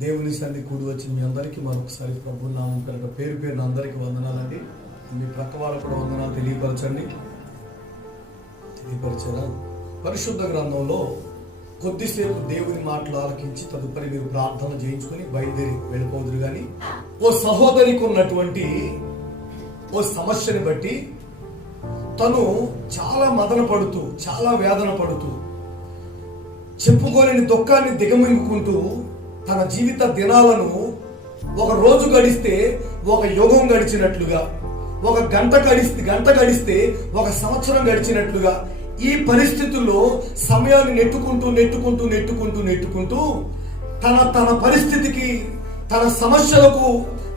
దేవుని సన్ని కూడి వచ్చిన మీ అందరికీ మరొకసారి ప్రభు నామం పేరిట పేరు పేరున అందరికీ వందనాలండి. మీ ప్రక్క వాళ్ళు కూడా వందనాలు తెలియపరచండి. తెలియపరచారా? పరిశుద్ధ గ్రంథంలో కొద్దిసేపు దేవుని మాటలు ఆలకించి తదుపరి మీరు ప్రార్థన చేయించుకొని బయలుదేరి వెళ్ళిపోదురు. కానీ ఓ సహోదరికి ఉన్నటువంటి ఓ సమస్యని బట్టి తను చాలా మదన పడుతూ, చాలా వేదన పడుతూ, చెప్పుకోలేని దుఃఖాన్ని దిగమింగుకుంటూ తన జీవిత దినాలను ఒక రోజు గడిస్తే ఒక యుగం గడిచినట్లుగా, ఒక గంట గడిస్తే ఒక సంవత్సరం గడిచినట్లుగా ఈ పరిస్థితుల్లో సమయాన్ని నెట్టుకుంటూ తన పరిస్థితికి, తన సమస్యలకు,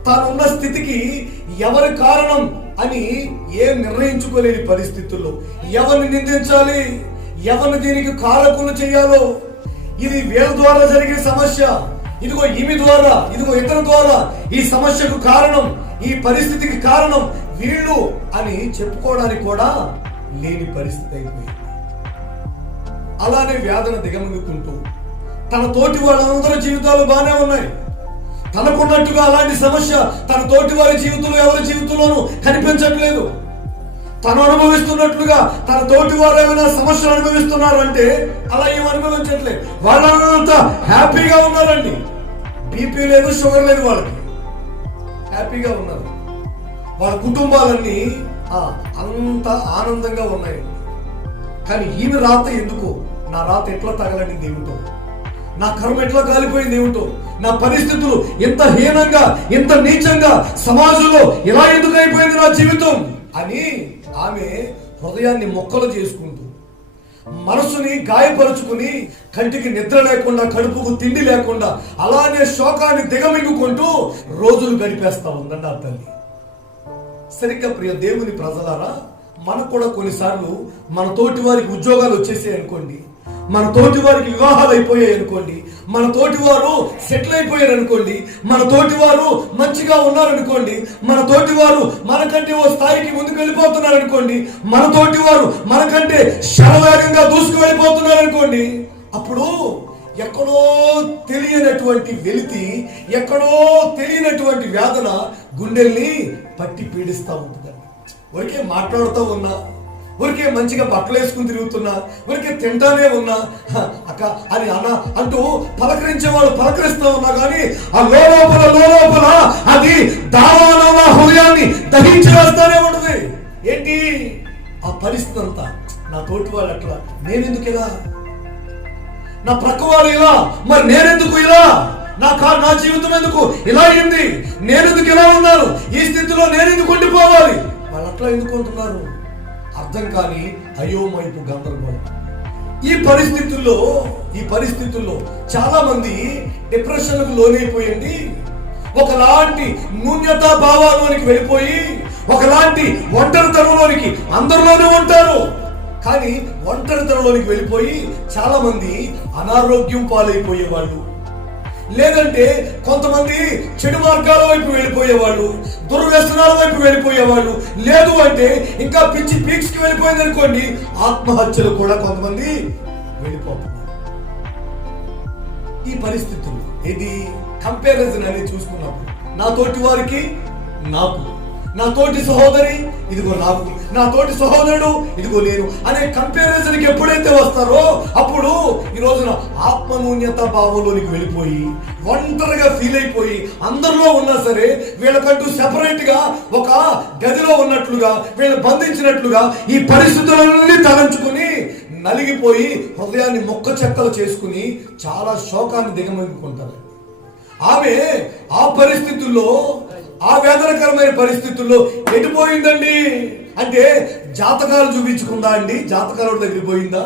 తానున్న స్థితికి ఎవరి కారణం అని ఏం నిర్ణయించుకోలేని పరిస్థితుల్లో ఎవరిని నిందించాలి, ఎవరిని దీనికి కారకులు చేయాలో, ఇది వీళ్ళ ద్వారా జరిగే సమస్య, ఇదిగో ఈమె ద్వారా, ఇదిగో ఇతని ద్వారా ఈ సమస్యకు కారణం, ఈ పరిస్థితికి కారణం వీళ్ళు అని చెప్పుకోవడానికి కూడా లేని పరిస్థితి అయిపోయింది. అలానే వేదన దిగమింగుకుంటూ తన తోటి వాళ్ళందరి జీవితాలు బాగానే ఉన్నాయి, తనకున్నట్టుగా అలాంటి సమస్య తన తోటి వారి జీవితంలో ఎవరి జీవితంలోనూ కనిపించట్లేదు. తను అనుభవిస్తున్నట్లుగా తన తోటి వారు ఏమైనా సమస్యలు అనుభవిస్తున్నారు అంటే అలా ఏం అనుభవించట్లేదు. వాళ్ళంతా హ్యాపీగా ఉన్నారండి. బీపీ లేదు, షుగర్ లేదు, వాళ్ళకి హ్యాపీగా ఉన్నారు. వాళ్ళ కుటుంబాలన్నీ అంత ఆనందంగా ఉన్నాయండి. కానీ ఈమె రాత ఎందుకో, నా రాత ఎట్లా తగలండి ఏమిటో, నా కర్మ ఎట్లా కాలిపోయింది ఏమిటో, నా పరిస్థితులు ఎంత హీనంగా, ఎంత నీచంగా సమాజంలో ఇలా ఎందుకు అయిపోయింది నా జీవితం అని ఆమె హృదయాన్ని మొక్కలు చేసుకుంటూ, మనసుని గాయపరుచుకుని, కంటికి నిద్ర లేకుండా, కడుపుకు తిండి లేకుండా అలానే శోకాన్ని దిగమింగుకుంటూ రోజులు గడిపేస్తా ఉందండి ఆ తల్లి. సరిగ్గా ప్రియ దేవుని ప్రజలారా, మనకు కూడా కొన్నిసార్లు మన తోటి వారికి ఉద్యోగాలు వచ్చేసాయి అనుకోండి, మన తోటి వారికి వివాహాలు అయిపోయాయి అనుకోండి, మన తోటి వారు సెటిల్ అయిపోయారు అనుకోండి, మన తోటి వారు మంచిగా ఉన్నారనుకోండి, మన తోటి వారు మనకంటే ఓ స్థాయికి ముందుకు వెళ్ళిపోతున్నారు అనుకోండి, మన తోటి వారు మనకంటే శరవేగంగా దూసుకు వెళ్ళిపోతున్నారు అనుకోండి, అప్పుడు ఎక్కడో తెలియనటువంటి వెలితి, ఎక్కడో తెలియనటువంటి వేదన గుండెల్ని పట్టి పీడిస్తూ ఉంటుందండి. ఊరికే మాట్లాడుతూ ఉన్నా, ఊరికే మంచిగా బట్టలు వేసుకుని తిరుగుతున్నా, ఊరికే తింటానే ఉన్నా, అక్క అని అన్న అంటూ పలకరించే వాళ్ళు పలకరిస్తూ ఉన్నా కానీ ఆ లోపల అది దావాన హృదయాన్ని దహించి వేస్తానే ఉంటుంది. ఏంటి ఆ పరిస్థితి అంతా? నా తోటి వాళ్ళు అట్లా, నేనెందుకు ఇలా, నా ప్రక్క వాళ్ళు ఇలా, మరి నేనెందుకు ఇలా, నా జీవితం ఎందుకు ఇలా అయింది, నేనెందుకు ఇలా ఉన్నాను, ఈ స్థితిలో నేనెందుకు ఉండిపోవాలి, వాళ్ళు అట్లా ఎందుకు ఉంటున్నారు? అర్థం కాని అయోమయపు గందరగోళం. ఈ పరిస్థితుల్లో చాలా మంది డిప్రెషన్లకు లోనైపోయింది. ఒకలాంటి న్యూన్యతా భావాలోనికి వెళ్ళిపోయి, ఒకలాంటి ఒంటరితనంలోనికి, అందరిలోనే ఉంటారు కానీ ఒంటరితనంలోనికి వెళ్ళిపోయి చాలా మంది అనారోగ్యం పాలైపోయేవాళ్ళు, లేదంటే కొంతమంది చెడు మార్గాల వైపు వెళ్ళిపోయేవాళ్ళు, దుర్వ్యసనాల వైపు వెళ్ళిపోయేవాళ్ళు, లేదు అంటే ఇంకా పిచ్చి పీక్స్కి వెళ్ళిపోయింది అనుకోండి, ఆత్మహత్యలు కూడా కొంతమంది వెళ్ళిపోతున్నారు. ఈ పరిస్థితులు ఇది కంపారిజన్ అనేది చూసుకున్నప్పుడు, నా తోటి వారికి నాకు, నా తోటి సహోదరి ఇదిగో నాకు, నా తోటి సహోదరుడు ఇదిగో నేను అనే కంపారిజన్కి ఎప్పుడైతే వస్తారో అప్పుడు ఈ రోజున ఆత్మన్యూన్యత భావంలోనికి వెళ్ళిపోయి, ఒంటరిగా ఫీల్ అయిపోయి, అందరిలో ఉన్నా సరే వీళ్ళకంటూ సెపరేట్ గా ఒక గదిలో ఉన్నట్లుగా, వీళ్ళు బంధించినట్లుగా ఈ పరిస్థితులన్నీ తలంచుకుని నలిగిపోయి హృదయాన్ని మొక్క చెక్కలు చేసుకుని చాలా శోకాన్ని దిగమింగుకుంటారు. ఆమె ఆ పరిస్థితుల్లో, ఆ వేదనకరమైన పరిస్థితుల్లో ఎటుపోయిందండి అంటే జాతకాలు చూపించుకుందా అండి? జాతకాల దగ్గరికి పోయిందా?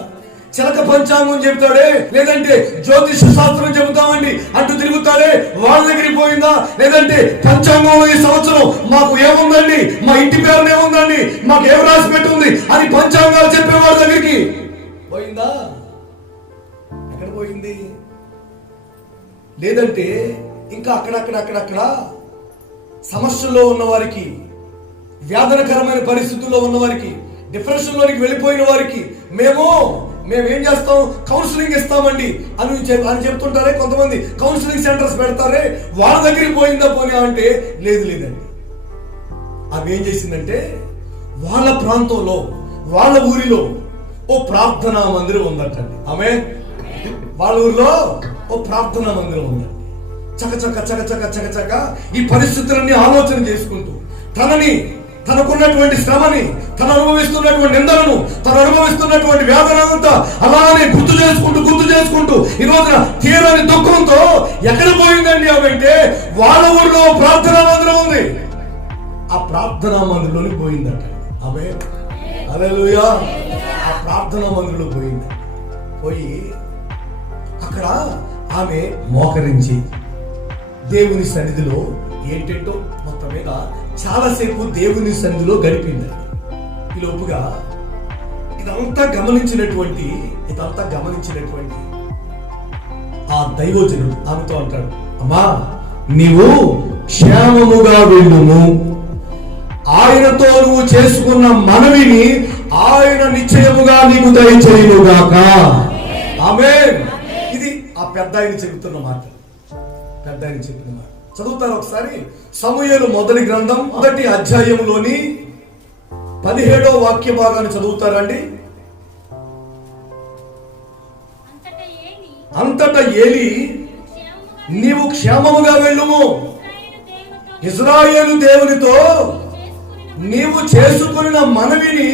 చిలక పంచాంగం చెబుతాడే, లేదంటే జ్యోతిష శాస్త్రం చెబుతామండి అంటూ తిరుగుతాడే, వాళ్ళ దగ్గరికి పోయిందా? లేదంటే పంచాంగంలో ఈ సంవత్సరం మాకు ఏముందండి, మా ఇంటి పేరు ఏముందండి, మాకు ఏం రాసి పెట్టుంది అని పంచాంగాలు చెప్పే వాళ్ళ దగ్గరికి పోయిందా? ఎక్కడ పోయింది? లేదంటే ఇంకా అక్కడక్కడ సమస్యల్లో ఉన్న వారికి, వేదనకరమైన పరిస్థితుల్లో ఉన్న వారికి, డిప్రెషన్లోనికి వెళ్ళిపోయిన వారికి మేము మేమేం చేస్తాం, కౌన్సిలింగ్ ఇస్తామండి అని చెప్తుంటారే కొంతమంది. కౌన్సిలింగ్ సెంటర్స్ పెడతారే, వాళ్ళ దగ్గరికి పోయిందా పోనీ అంటే లేదండి. ఆమె ఏం చేసిందంటే వాళ్ళ ప్రాంతంలో, వాళ్ళ ఊరిలో ఓ ప్రార్థనా మందిరం ఉందటండి. ఆమె వాళ్ళ ఊరిలో ఓ ప్రార్థనా మందిరం ఉందండి. చకచక ఈ పరిస్థితులన్నీ ఆలోచన చేసుకుంటూ తనకున్నటువంటి శ్రమని, తను అనుభవిస్తున్నటువంటి నిందలను, తను అనుభవిస్తున్నటువంటి వేదనంతా అలానే గుర్తు చేసుకుంటూ ఈ రోజున తీరని దుఃఖంతో ఎక్కడ పోయిందండి ఆమె అంటే వాళ్ళ ఊరిలో ప్రార్థనా మందిరం ఉంది. ఆ ప్రార్థనా మందిరంలోకి పోయిందట ఆమె. హల్లెలూయా. ఆ ప్రార్థనా మందిరంలో పోయి అక్కడ ఆమె మోకరించి దేవుని సన్నిధిలో ఏంటంటో మొత్తం మీద చాలాసేపు దేవుని సన్నిధిలో గడిపిందండి. ఈ లోపుగా ఇదంతా గమనించినటువంటి ఆ దైవజనుడు ఆమెతో అంటాడు, అమ్మా నీవు క్షేమముగా వెళ్ళుము, ఆయనతో నువ్వు చేసుకున్న మనవిని ఆయన నిశ్చయముగా నీకు దయచేయుగాక. ఆమేన్. ఇది ఆ పెద్ద ఆయన చెబుతున్న మాట. చదువుతారు ఒకసారి. సమూయేలు మొదటి గ్రంథం 1వ అధ్యాయంలోని 17వ వాక్య భాగాన్ని చదువుతారండి. అంతటా ఏలీ నీవు క్షేమముగా వెళ్ళుము, ఇశ్రాయేలు దేవునితో నీవు చేసుకున్న మనవిని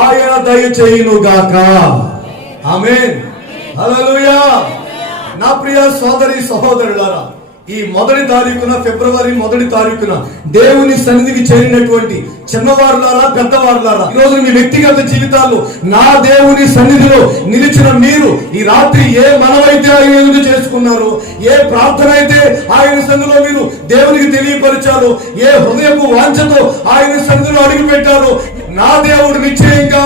ఆయన దయచేయునుగాక. ఆమేన్. హల్లెలూయా. నా ప్రియ సోదరి సహోదరులారా, ఈ 1వ తారీఖున, ఫిబ్రవరి 1వ తారీఖున దేవుని సన్నిధికి చేరినటువంటి చిన్నవారులారా, పెద్దవారులారా, ఈరోజు మీ వ్యక్తిగత జీవితాల్లో నా దేవుని సన్నిధిలో నిలిచిన మీరు ఈ రాత్రి ఏ మనమైతే ఆయన ఎదురు చేసుకున్నారు, ఏ ప్రార్థన అయితే ఆయన సన్నిధిలో మీరు దేవునికి తెలియపరిచారు, ఏ హృదయపు వాంఛతో ఆయన సన్నిధిలో అడుగు పెట్టారు, నా దేవుడు నిశ్చయంగా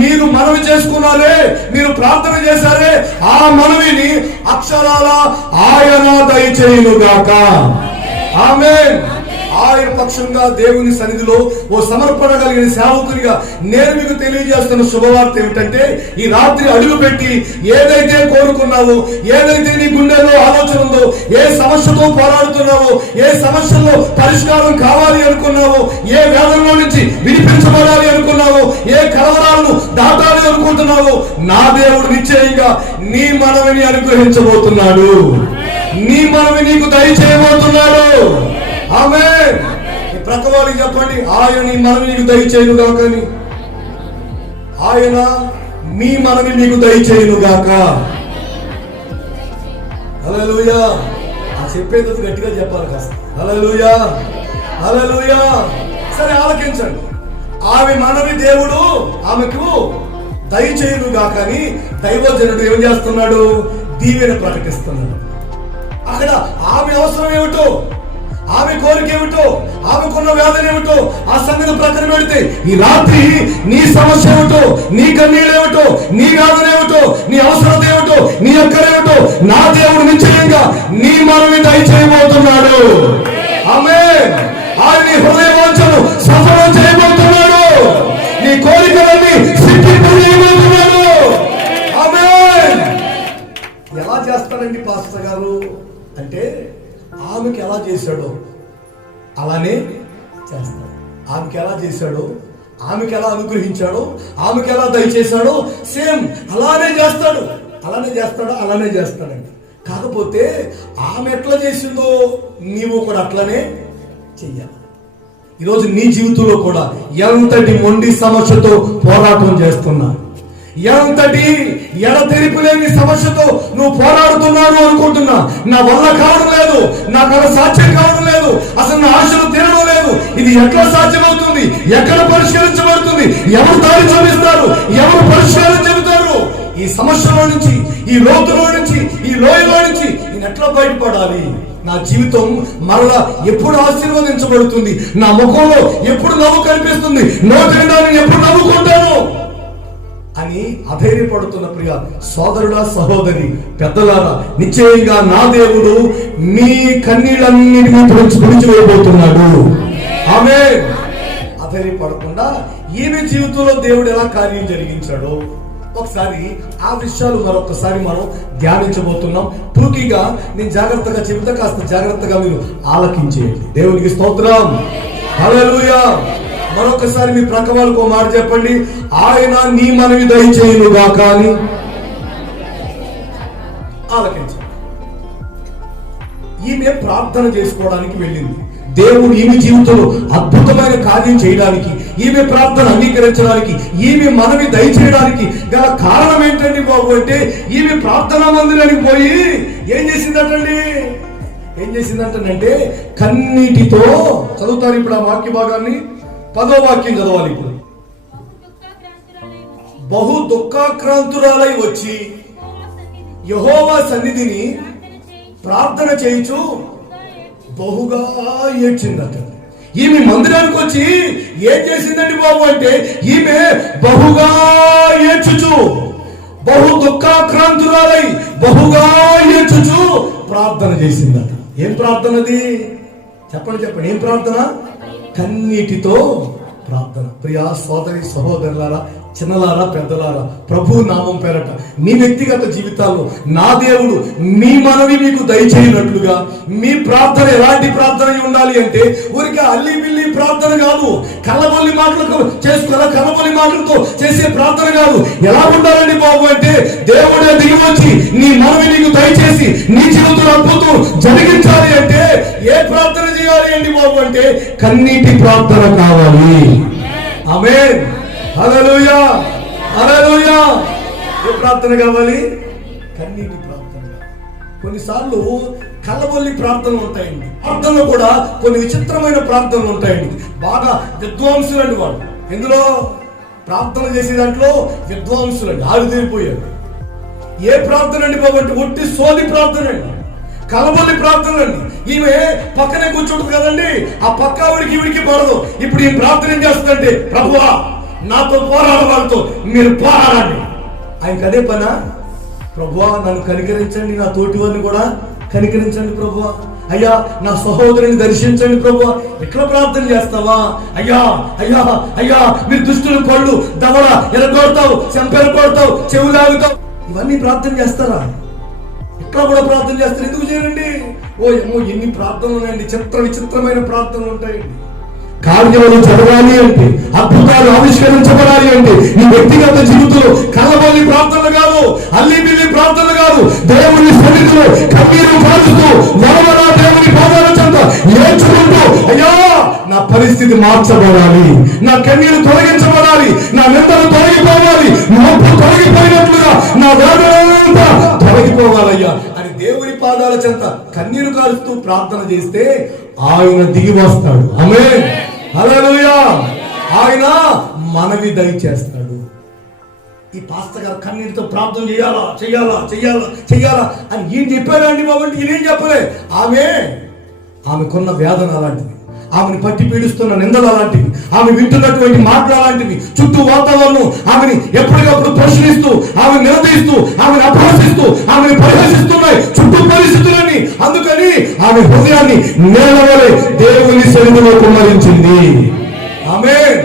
మీరు మనవి చేసుకున్నారే, మీరు ప్రార్థన చేశారే, ఆ మనవిని అక్షరాల ఆయన దయచేయునుగాక. ఆమేన్. ఆయన పక్షంగా దేవుని సన్నిధిలో ఓ సమర్పణ కలిగిన సేవకునిగా నేను మీకు తెలియజేస్తున్న శుభవార్త ఏమిటంటే, ఈ రాత్రి అడుగు పెట్టి ఏదైతే కోరుకున్నావో, ఏదైతే నీ గుండెలో ఆలోచన ఉందో, ఏ సమస్యతో పోరాడుతున్నావో, ఏ సమస్యల్లో పరిష్కారం కావాలి అనుకున్నావో, ఏ వేదనలో నుంచి విడిపించబడాలి అనుకున్నావో, ఏ కలవరాలను దాటాలి అనుకుంటున్నావో, నా దేవుడు నిశ్చయంగా నీ మనవిని అనుగ్రహించబోతున్నాడు, నీ మనవి నీకు దయచేయబోతున్నాడు. ఆమేన్. ప్రక్కవారికి చెప్పండి, ఆయన నీ మనవి నీకు దయచేయునుగాక. ఆయన మీ మనవి నీకు దయచేయునుగాక. హల్లెలూయా. ఆ చెప్పేది గట్టిగా చెప్పాలి కాస్త. హల్లెలూయా, హల్లెలూయా. సరే ఆలకించండి. ఆమె మనవి దేవుడు ఆమెకు దయచేయునుగాక అని దైవజనుడు ఏం చేస్తున్నాడు? దీవెన ప్రకటిస్తున్నాడు. అక్కడ ఆమె అవసరం ఏమిటో, ఆమె కోరిక ఏమిటో, ఆమెకున్న వేదన ఏమిటో ఆ సంగతి ప్రక్కన పెడితే ఈ రాత్రి నీ సమస్య ఏమిటో, నీ కన్నీళ్ళు ఏమిటో, నీ వేదన ఏమిటో, నీ అవసరత ఏమిటో, నీ అక్కరేమిటో నా దేవుడు నిశ్చయంగా నీ మనవి దయచేయబోతున్నాడు. ఆమేన్. ఆయన నీ హృదయ వాంఛను సఫలం చేయబోతున్నాడు, నీ కోరికలన్నీ సిద్ధింపజేయబోతున్నాడు. ఆమేన్. ఎలా చేస్తారండి పాస్టర్ గారు అంటే, ఆమెకి ఎలా చేశాడో అలానే చేస్తాడు. ఆమెకి ఎలా చేశాడో, ఆమెకి ఎలా అనుగ్రహించాడో, ఆమెకి ఎలా దయచేశాడో సేమ్ అలానే చేస్తాడండి. కాకపోతే ఆమె ఎట్లా చేసిందో నీవు కూడా అట్లనే చెయ్యాలి. ఈరోజు నీ జీవితంలో కూడా ఎంతటి మొండి సమస్యతో పోరాటం చేస్తున్నా, ఎంతటి ఎడతెరిపి లేని సమస్యతో నువ్వు పోరాడుతున్నాను అనుకుంటున్నా, నా వల్ల కావడం లేదు, నాకు అలా సాధ్యం కావడం లేదు, అసలు నా ఆశలు తీరడం లేదు, ఇది ఎట్లా సాధ్యమవుతుంది, ఎక్కడ పరిష్కరించబడుతుంది, ఎవరు దారి చూపిస్తారు, ఎవరు పరిష్కారం చెబుతారు? ఈ సమస్యలో నుంచి, ఈ లోతులో నుంచి, ఈ లోయలో నుంచి నేను ఎట్లా బయటపడాలి? నా జీవితం మరలా ఎప్పుడు ఆశీర్వదించబడుతుంది, నా ముఖంలో ఎప్పుడు నవ్వు కనిపిస్తుంది, నోటి నేను ఎప్పుడు నవ్వుకుంటాను అని అధైర్యపడుతున్న ప్రియ సోదరుడా, సహోదరి, పెద్దలారా, నిశ్చయంగా నా దేవుడు మీ కన్నీళ్ళన్నిటినీ తుడిచివేయబోతున్నాడు. ఆమేన్. అధైర్యపడకుండా ఈమె జీవితంలో దేవుడు ఎలా కార్యం జరిగించాడో ఒకసారి ఆ విషయాలు మరొకసారి మనం ధ్యానించబోతున్నాం. పూర్తిగా నేను జాగ్రత్తగా చెబుతా, కాస్త జాగ్రత్తగా మీరు ఆలకించేయండి. దేవునికి స్తోత్రం, హల్లెలూయా. మరొకసారి మీ ప్రక్క వాళ్ళకు ఒక మాట చెప్పండి, ఆయన నీ మనవి దయచేయునుగా. కానీ ఆలకించండి. ఈమె ప్రార్థన చేసుకోవడానికి వెళ్ళింది. దేవుడు ఈమె జీవితంలో అద్భుతమైన కార్యం చేయడానికి, ఈమె ప్రార్థన అంగీకరించడానికి, ఈమె మనవి దయచేయడానికి గల కారణం ఏంటండి బాబు అంటే, ఈమె ప్రార్థనా మందిరానికి పోయి ఏం చేసిందంటే కన్నీటితో, చదువుతారు ఇప్పుడు ఆ వాక్య భాగాన్ని, 10వ వాక్యం చదవాలి ఇప్పుడు. బహు దుఃఖాక్రాంతురాలై వచ్చి యెహోవా సన్నిధిని ప్రార్థన చేయుచు బహుగా ఏడ్చిందట. ఈమె మందిరానికి వచ్చి ఏం చేసిందండి బాబు అంటే, ఈమె బహుగా ఏడ్చుచు, బహు దుఃఖాక్రాంతురాలై బహుగా ఏడ్చుచు ప్రార్థన చేసిందట. ఏం ప్రార్థన అది? చెప్పండి ఏం ప్రార్థన? కన్నీటితో ప్రార్థన. ప్రియా సోదరి సహోదరులారా, చిన్నలారా, పెద్దలారా, ప్రభు నామం పేరట మీ వ్యక్తిగత జీవితాల్లో నా దేవుడు మీ మనవి మీకు దయచేయనట్లుగా మీ ప్రార్థన ఎలాంటి ప్రార్థన ఉండాలి అంటే, ఊరికే అల్లి బిల్లి ప్రార్థన కాదు, కళ్ళబొల్లి మాటలతో చేసే ప్రార్థన కాదు. ఎలా ఉండాలండి బాబు అంటే, దేవుడే దిగి వచ్చి నీ మనవి నీకు దయచేసి నీ జీవితంలో అద్భుతం జరిగించాలి అంటే ఏ ప్రార్థన చేయాలి అండి బాబు అంటే, కన్నీటి ప్రార్థన కావాలి. ఆమేన్, హల్లెలూయా, హల్లెలూయా. ఏ ప్రార్థన కావాలి? కన్నీటి ప్రార్థన. కొన్నిసార్లు కళ్ళబొల్లి ప్రార్థనలు ఉంటాయండి. ప్రార్థనలో కూడా కొన్ని విచిత్రమైన ప్రార్థనలు ఉంటాయండి. బాగా విద్వాంసులండి వాళ్ళు. ఎందులో? ప్రార్థన చేసే దాంట్లో విద్వాంసులండి, ఆరుదేరిపోయారు. ఏ ప్రార్థన అండి బాబు అంటే, ఒట్టి సోది ప్రార్థన అండి, కలబొల్లి ప్రార్థన అండి. ఈమె పక్కనే కూర్చుంటుంది కదండి, ఆ పక్క ఈవిడికి పడదు. ఇప్పుడు ఈ ప్రార్థన ఏం చేస్తుందంటే, ప్రభువా నాతో పోరాడే వాళ్ళతో మీరు పోరాడండి. ఆయనకి అదే పనా? ప్రభువా నన్ను కనికరించండి, నా తోటి వారిని కూడా కనికరించండి ప్రభువా, అయ్యా నా సహోదరుని దర్శించండి ప్రభువా. ఎట్లా ప్రార్థన చేస్తావా? అయ్యా అయ్యా అయ్యా మీరు దుష్టులు పళ్ళు దవడ ఎరగొడతావు, చెంపెలు కొడతావు, చెవులు ఆగుతావు, ఇవన్నీ ప్రార్థన చేస్తారా? ఎట్లా కూడా ప్రార్థన చేస్తారు. ఎందుకు చేయండి? ఓ ఏమో ఎన్ని ప్రార్థనలు ఉన్నాయండి, విచిత్రమైన ప్రార్థనలు ఉంటాయండి. కార్యాలు జరగాలి అంటే, అద్భుతాలు ఆవిష్కరించబడాలి అంటే నీ వ్యక్తిగత జీవితంలో కళ్ళబొల్లి ప్రార్థనలు కాదు, అల్లి బిల్లి ప్రార్థనలు కాదు, దేవుని సన్నిధిలో కన్నీరు కాచుతూ వరవరా దేవుని పాదాల చెంత ఏడ్చుకుంటూ, అయ్యా నా పరిస్థితి మార్చబడాలి, నా కన్నీరు తొలగించబడాలి, నా నిందలు తొలగిపోవాలి, నొప్పి తొలగిపోయినట్లుగా నా వేదనంతా తొలగిపోవాలయ్యా అని దేవుని పాదాల చెంత కన్నీరు కాలుస్తూ ప్రార్థన చేస్తే ఆయన దిగి వస్తాడు. ఆమేన్, హల్లెలూయా. ఆయన మనవి దయచేస్తాడు. ఈ పాస్టర్ గారు కన్నీటితో ప్రార్థన చేయాలా అని ఏం చెప్పారండి బాబు అంటే, ఈయనేం చెప్పలే. ఆమెకున్న వేదన అలాంటిది, ఆమెను పట్టి పీడిస్తున్న నిందలు అలాంటివి, ఆమె వింటున్నటువంటి మాటలు అలాంటివి, చుట్టూ వాతావరణం ఆమెని ఎప్పటికప్పుడు ప్రశ్నిస్తూ, ఆమె నిలదీస్తూ, ఆమెను అపహసిస్తూ, ఆమెను పరిహసిస్తున్నాయి చుట్టూ పరిస్థితులన్నీ. అందుకని ఆమె హృదయాన్ని నేలవలే దేవుని సన్నిధిలో కుమ్మరించింది. ఆమేన్.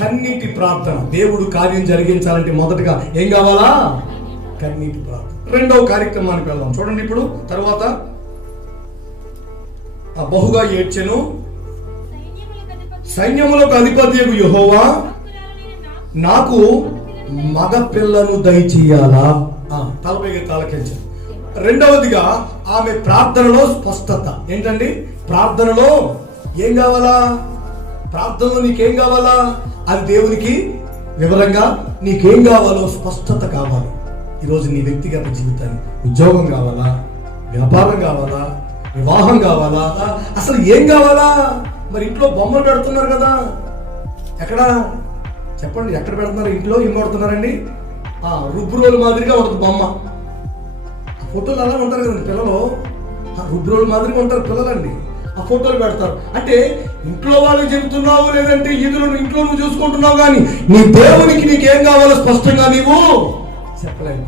కన్నీటి ప్రార్థన. దేవుడు కార్యం జరిగించాలంటే మొదటగా ఏం కావాలా? కన్నీటి ప్రార్థన. రెండవ కార్యక్రమానికి వెళ్దాం. చూడండి ఇప్పుడు తర్వాత, బహుగా ఏడ్చెను, సైన్యములకు అధిపతియగు యెహోవా నాకు మగ పిల్లను దయచేయాలా. తలపైకి తలకించు. రెండవదిగా ఆమె ప్రార్థనలో స్పష్టత. ఏంటండి? ప్రార్థనలో ఏం కావాలా? ప్రార్థనలో నీకేం కావాలా? అది దేవునికి వివరంగా నీకేం కావాలో స్పష్టత కావాలి. ఈరోజు నీ వ్యక్తిగత జీవితాన్ని, ఉద్యోగం కావాలా, వ్యాపారం కావాలా, వివాహం కావాలా, అసలు ఏం కావాలా? మరి ఇంట్లో బొమ్మలు పెడుతున్నారు కదా, ఎక్కడ చెప్పండి, ఎక్కడ పెడుతున్నారు? ఇంట్లో ఏం కొడుతున్నారండి? రుబ్బురోలు మాదిరిగా ఉంటుంది బొమ్మ. ఫోటోలు అలా ఉంటారు కదండి పిల్లలు, రుబ్బురోలు మాదిరిగా ఉంటారు పిల్లలండి. ఆ ఫోటోలు పెడతారు. అంటే ఇంట్లో వాళ్ళకి చెబుతున్నావు, లేదంటే ఇంట్లో నువ్వు చూసుకుంటున్నావు, కానీ నీ దేవునికి నీకేం కావాలో స్పష్టంగా నీవు చెప్పలేము.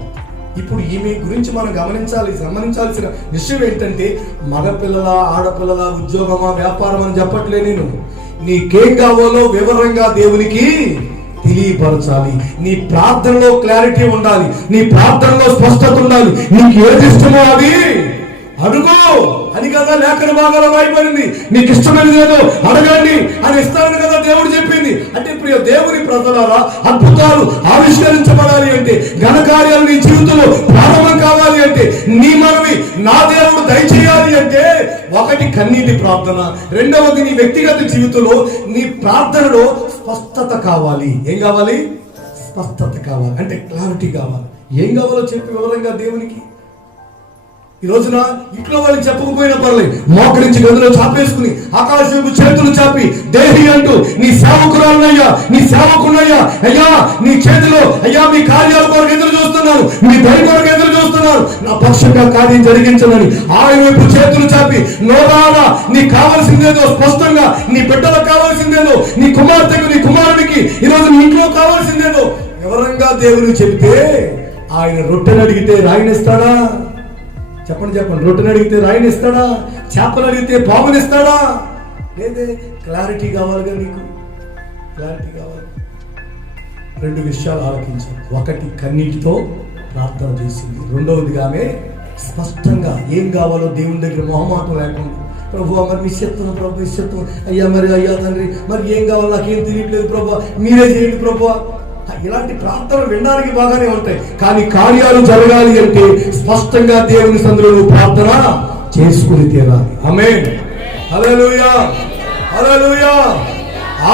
ఇప్పుడు ఈమె గురించి మనం గమనించాల్సిన విషయం ఏంటంటే, మగపిల్లల, ఆడపిల్లల, ఉద్యోగమా, వ్యాపారం అని చెప్పట్లే నేను. నీకేం కావాలో వివరంగా దేవునికి తెలియపరచాలి. నీ ప్రార్థనలో క్లారిటీ ఉండాలి, నీ ప్రార్థనలో స్పష్టత ఉండాలి. నీకు ఏది ఇష్టమో అది అడుగు అని కదా లేఖన భాగాలు రాయబడింది. నీకు ఇష్టమైనది ఏదో అడగండి అని ఇస్తానని కదా దేవుడు చెప్పింది. అంటే ప్రియ దేవుని ప్రజలారా, అద్భుతాలు ఆవిష్కరించబడాలి అంటే, ఘనకార్యాలు నీ జీవితంలో ప్రారంభం కావాలి అంటే, నీ మనవి నా దేవుడు దయచేయాలి అంటే, ఒకటి కన్నీటి ప్రార్థన, రెండవది నీ వ్యక్తిగత జీవితంలో నీ ప్రార్థనలో స్పష్టత కావాలి. ఏం కావాలి? స్పష్టత కావాలి, అంటే క్లారిటీ కావాలి. ఏం కావాలో చెప్పి వివరంగా దేవునికి. ఈ రోజున ఇంట్లో వాళ్ళకి చెప్పకపోయినా పర్లేదు, మోకరించి గదిలో చాపేసుకుని ఆకాశంకు చేతులు చాపి దేహి అంటూ, నీ సేవకురాలనయ్యా, నీ సేవకున్నయ్యా, అయ్యా నీ చేతిలో, అయ్యా మీ కార్యాల కొరకు ఎదురు చూస్తున్నాను, మీ దయ కొరకు ఎదురు చూస్తున్నాను, నా పక్షంగా కార్యం జరిగించనని ఆయన వైపు చేతులు చాపి, నోరారా నీకు కావాల్సిందేదో స్పష్టంగా, నీ బిడ్డలకు కావాల్సిందేదో, నీ కుమార్తెకు నీ కుమారుడికి ఈరోజు నీ ఇంట్లో కావాల్సిందేదో వివరంగా దేవుని చెబితే, ఆయన రొట్టెని అడిగితే రాయినిస్తాడా? చెప్పండి. రొట్టెని అడిగితే రాయినిస్తాడా? చేపలు అడిగితే పామునిస్తాడా? లేదే. క్లారిటీ కావాలిగా, నీకు క్లారిటీ కావాలి. రెండు విషయాలు ఆలోచించాలి. ఒకటి కన్నీటితో ప్రార్థన చేసింది, రెండవదిగా ఆమె స్పష్టంగా ఏం కావాలో దేవుని దగ్గర మొహమాటం లేకుండా, ప్రభు మరి మీ చిత్తం, ప్రభు మీ చిత్తం, అయ్యా మరి అయ్యా తండ్రి మరి ఏం కావాలో నాకేం తెలియట్లేదు ప్రభు, మీరే చేయండి ప్రభు. ఇలాంటి ప్రార్థనలు వినడానికి బాగానే ఉంటాయి, కానీ కార్యాలు జరగాలి అంటే స్పష్టంగా దేవుని సన్నిధిలో ప్రార్థన చేసుకుని తీరాలి. ఆమేన్, హల్లెలూయా, హల్లెలూయా.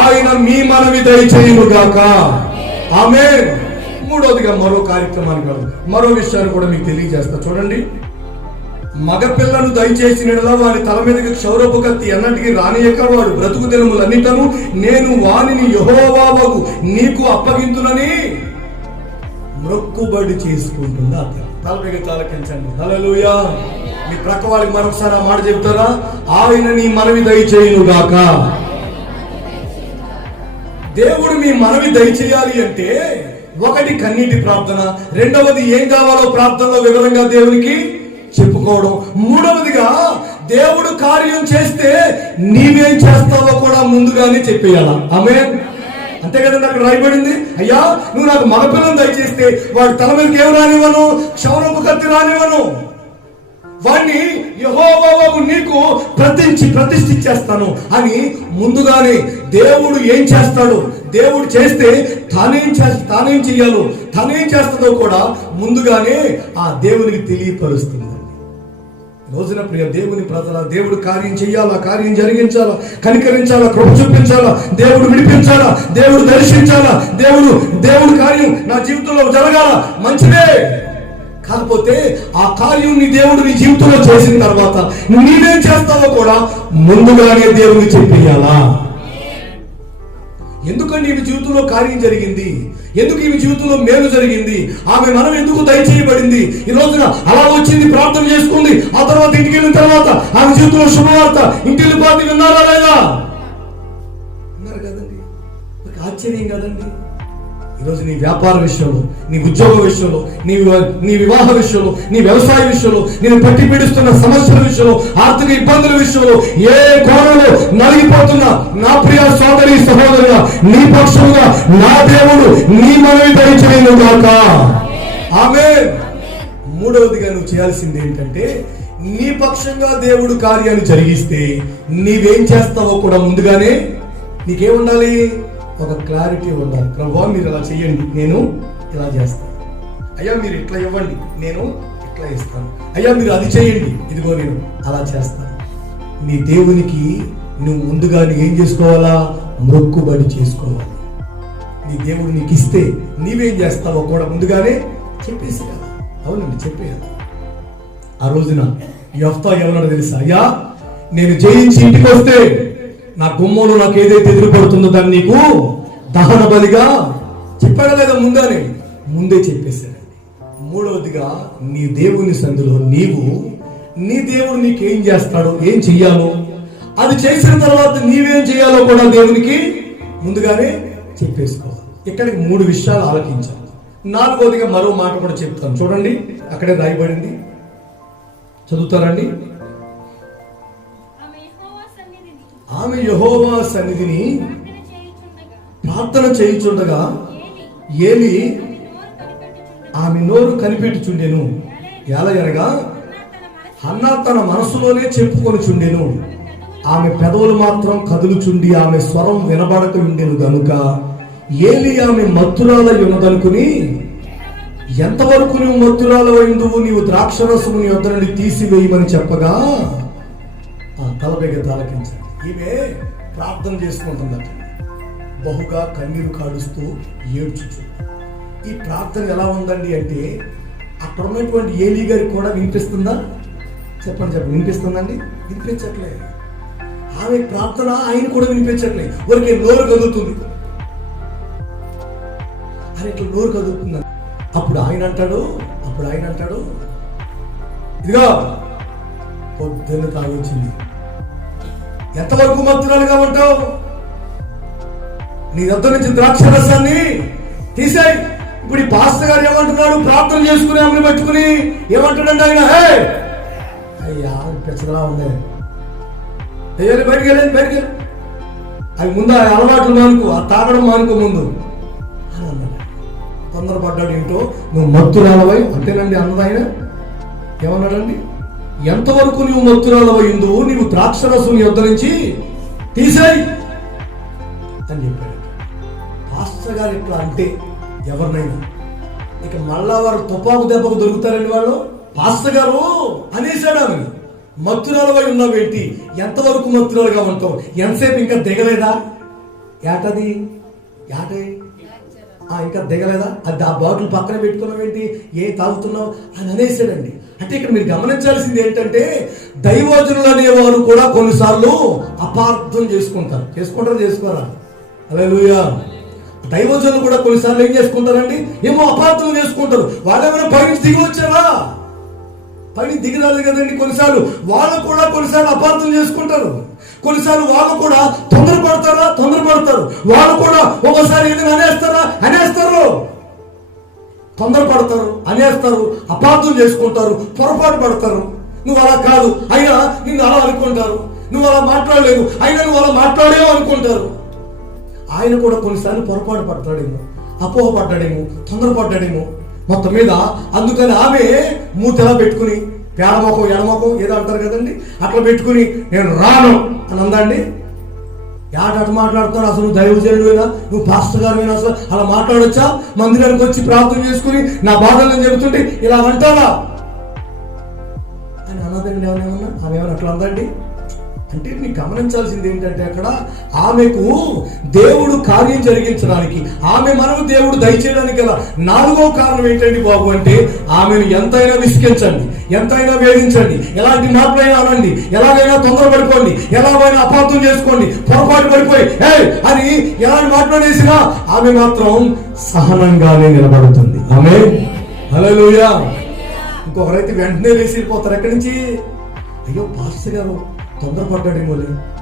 ఆయన మీ మనవి దయచేయునుగాక. ఆమేన్. మూడవదిగా మరో కార్యక్రమానికి వెళ్దాం. మరో విషయాన్ని కూడా మీకు తెలియజేస్తా. చూడండి, మగపిల్లను దయచేసిన వాని తల మీదకి క్షౌరపు కత్తి ఎన్నటికీ రానియక వాడు బ్రతుకు దినములన్నిటను నేను వానిని యెహోవావగు నీకు అప్పగింతునని మొక్కుబడి చేసుకుంటుంది. అతను తలపైకి తలకించండి. హల్లెలూయా. మీ ప్రక్క వాళ్ళకి మరొకసారి ఆ మాట చెప్తారా? ఆయన నీ మనవి దయచేయునుగాక. దేవుడు మీ మనవి దయచేయాలి అంటే, ఒకటి కన్నీటి ప్రార్థన, రెండవది ఏం కావాలో ప్రార్థనలో వివరంగా దేవునికి చెప్పుకోవడం, మూడవదిగా దేవుడు కార్యం చేస్తే నీవేం చేస్తావో కూడా ముందుగానే చెప్పేయాలా. ఆమేన్. అంతే కదండి, అక్కడ రాయబడింది. అయ్యా నువ్వు నాకు మగపిల్లను దయచేస్తే వాడి తల మీదకి ఏం రానివ్వను, క్షౌరపు కత్తి రానివ్వను, వాడిని యెహోవావగు నీకు ప్రతిష్ఠించేస్తాను అని ముందుగానే దేవుడు ఏం చేస్తాడు, దేవుడు చేస్తే తానేం చెయ్యాలో, తానేం చేస్తుందో కూడా ముందుగానే ఆ దేవునికి తెలియపరుస్తుంది. రోజున ప్రియ దేవుని ప్రజల, దేవుడు కార్యం చెయ్యాలా, కార్యం జరిగించాలా, కనికరించాలా, కృప చూపించాలా, దేవుడు విడిపించాలా, దేవుడు దర్శించాలా, దేవుడు కార్యం నా జీవితంలో జరగాల, మంచిదే. కాకపోతే ఆ కార్యం నీ దేవుడు నీ జీవితంలో చేసిన తర్వాత నీవేం చేస్తావో కూడా ముందుగానే దేవుడికి చెప్పేయాలా. ఎందుకంటే ఈమె జీవితంలో కార్యం జరిగింది, ఎందుకు ఈమె జీవితంలో మేలు జరిగింది, ఆమె మనం ఎందుకు దయచేయబడింది, ఈ రోజున అలా వచ్చింది, ప్రార్థన చేసుకుంది, ఆ తర్వాత ఇంటికి వెళ్ళిన తర్వాత ఆమె జీవితంలో శుభవార్త ఇంటికి పాతి విన్నారా లేదా? విన్నారు కదండి. ఆశ్చర్యం కదండి. ఈరోజు నీ వ్యాపార విషయంలో, నీ ఉద్యోగ విషయంలో, నీ వివాహ విషయంలో, నీ వ్యవసాయ విషయంలో, నేను పట్టి పీడిస్తున్న సమస్యల విషయంలో, ఆర్థిక ఇబ్బందుల విషయంలో, ఏ కోణంలో నలిగిపోతున్నా నా ప్రియ సోదరి సహోదరుగా, నీ పక్షంగా నా దేవుడు నీ మనవి దయచేయునుగాక. ఆమేన్. మూడవదిగా నువ్వు చేయాల్సింది ఏంటంటే, నీ పక్షంగా దేవుడు కార్యాన్ని జరిగిస్తే నీవేం చేస్తావో కూడా ముందుగానే నీకేముండాలి, ఒక క్లారిటీ ఉండాలి. ప్రభువా మీరు ఇలా చెయ్యండి, నేను ఇలా చేస్తాను. అయ్యా మీరు ఇట్లా ఇవ్వండి, నేను ఇట్లా ఇస్తాను. అయ్యా మీరు అది చేయండి, ఇదిగో నేను అలా చేస్తాను. నీ దేవునికి నువ్వు ముందుగానే ఏం చేసుకోవాలా, మొక్కుబడి చేసుకోవాలి. నీ దేవుడు నీకు ఇస్తే నీవేం చేస్తావో కూడా ముందుగానే చెప్పేసేయాలి. అవునండి, చెప్పేయాలి. ఆ రోజున యెఫ్తా ఏమన్నాడో తెలుసా? అయ్యా నేను జయించి ఇంటికి వస్తే నా గుమ్మంలో నాకు ఏదైతే ఎదురుపడుతుందో దాన్ని నీకు దహన బలిగా చెప్పాడా లేదా? ముందే చెప్పేశాడండి. మూడవదిగా నీ దేవుని సందులో నీ దేవుడు నీకేం చేస్తాడో, ఏం చెయ్యాలో, అది చేసిన తర్వాత నీవేం చేయాలో కూడా దేవునికి ముందుగానే చెప్పేసుకోవాలి. ఇక్కడికి 3 విషయాలు ఆలోచించాలి. 4వదిగా మరో మాట కూడా చెప్తాను. చూడండి, అక్కడే రాయబడింది, చదువుతారండి. ఆమె యెహోవా సన్నిధిని ప్రార్థన చేయుచుండగా ఏలి ఆమె నోరు కనిపెట్టుచుండెను. ఎలా ఎనగా హన్నా తన మనసులోనే చెప్పుకొనుచుండెను. ఆమె పెదవులు మాత్రం కదులుచుండి ఆమె స్వరం వినబడక ఉండెను గనుక ఏలి ఆమె మత్తురాలై ఉన్నదనుకుని, ఎంతవరకు నువ్వు మత్తురాలవైందువు, నీవు ద్రాక్షరసము నీ వద్ద నుండి తీసివేయమని చెప్పగా తలపైకి తాలకించాడు. ఈమె ప్రార్థన చేసుకుంటుందట, బహుగా కన్నీరు కాడుస్తూ ఏడ్చుచు. ఈ ప్రార్థన ఎలా ఉందండి అంటే, అక్కడ ఉన్నటువంటి ఏలీ గారికి కూడా వినిపిస్తుందా? చెప్పండి, వినిపిస్తుందండి? వినిపించట్లేదు. ఆమె ప్రార్థన ఆయన కూడా వినిపించట్లేదు. ఊరికే నోరు కదులుతుంది. ఆయన ఇట్లా నోరు కదులుతుందని అప్పుడు ఆయన అంటాడు, ఇదిగో పొద్దున్న తాగొచ్చింది, ఎంతవరకు మత్తురాలుగా ఉంటావు? నీ వద్ద నుంచి ద్రాక్షరసాన్ని తీసేయ్. ఇప్పుడు ఈ పాస్టర్ గారు ఏమంటున్నాడు? ప్రార్థన చేసుకుని ఆమెను పట్టుకుని ఏమంటాడంటే ఆయన, హే అయ్యా పెచ్చలా ఉంది, అయ్యాలి బయటికి వెళ్ళి అవి ముందు ఆ అలవాటు మానుకో, ఆ తాగడం మానుకో ముందు అని అన్నాడు. తొందరపడ్డాడు. ఏంటో నువ్వు మత్తురాలవై, అంతేనండి అన్నది ఆయన. ఏమన్నాడండి? ఎంతవరకు నువ్వు మత్తురాలవైందో నీవు ద్రాక్షరసం నీ వద్ద నుంచి తీసేయ్ అని చెప్పాడు. పాస్టర్ గారు ఇట్లా అంటే ఎవరినైనా ఇక మళ్ళా వారు తుపాకు దెబ్బకు దొరుకుతారండి వాళ్ళు. పాస్టర్ గారు అనేసాడు ఆమె, మత్తురాలవై ఉన్నావేంటి, ఎంతవరకు మత్తురాలుగా ఉంటావు, ఎంతసేపు ఇంకా దిగలేదా? ఏటది ఏటే ఇంకా దిగలేదా? అది ఆ బాటిల్ పక్కన పెట్టుకున్నావేంటి, ఏ తాగుతున్నావు అని అనేసాడండి. అంటే ఇక్కడ మీరు గమనించాల్సింది ఏంటంటే, దైవజనులు అనేవారు కూడా కొన్నిసార్లు అపార్థం చేసుకోరా? హల్లెలూయా. దైవజనులు కూడా కొన్నిసార్లు ఏం చేసుకుంటారండి? ఏమో అపార్థం చేసుకుంటారు. వాళ్ళేమైనా పైనుంచి దిగి వచ్చారా? పైన దిగి రాలేదు కదండి. కొన్నిసార్లు వాళ్ళు కూడా కొన్నిసార్లు అపార్థం చేసుకుంటారు. కొన్నిసార్లు వాళ్ళు కూడా తొందరపడతారు. వాళ్ళు కూడా ఒకసారి ఏదైనా అనేస్తారు, తొందరపడతారు, అనేస్తారు, అపార్థం చేసుకుంటారు, పొరపాటు పడతారు. నువ్వు అలా కాదు, అయినా నిన్ను అలా అనుకుంటారు. నువ్వు అలా మాట్లాడలేదు, అయినా నువ్వు అలా మాట్లాడేమో అనుకుంటారు. ఆయన కూడా కొన్నిసార్లు పొరపాటు పడతాడేమో, అపోహపడ్డాడేమో, తొందరపడ్డాడేమో. మొత్తం మీద అందుకని ఆమె మూతెలా పెట్టుకుని, పేడమొఖం ఎడమొఖం ఏదో అంటారు కదండి, అట్లా పెట్టుకుని నేను రాను అని అందండి. అటు మాట్లాడుతాడు? అసలు నువ్వు దైవజనుడివైనా, నువ్వు పాస్టర్ గారు అసలు అలా మాట్లాడొచ్చా? మందిరానికి వచ్చి ప్రార్థన చేసుకుని నా బాధలను చెబుతుంటే ఇలా అంటారా అని అన్నదండి. ఏమన్నా ఆమె ఏమన్నా అట్లా అందండి. అంటే మీకు గమనించాల్సింది ఏంటంటే, అక్కడ ఆమెకు దేవుడు కార్యం జరిగించడానికి, ఆమె మనము దేవుడు దయచేయడానికి గల 4వ కారణం ఏంటండి బాబు అంటే, ఆమెను ఎంతైనా విసిగించండి, ఎంతైనా వేధించండి, ఎలాంటి మాటలైనా అనండి, ఎలాగైనా తొందరపడిపోండి, ఎలాగైనా అపార్థం చేసుకోండి, పొరపాటు పడిపోయి అని ఎలాంటి మాట్లాడేసినా ఆమె మాత్రం సహనంగానే నిలబడుతుంది. ఆమేన్, హల్లెలూయా. ఇంకొకరైతే వెంటనే వేసిపోతారు. ఎక్కడి నుంచి? అయ్యో పాస్టర్ గారు తొందరపడ్డాడేమో,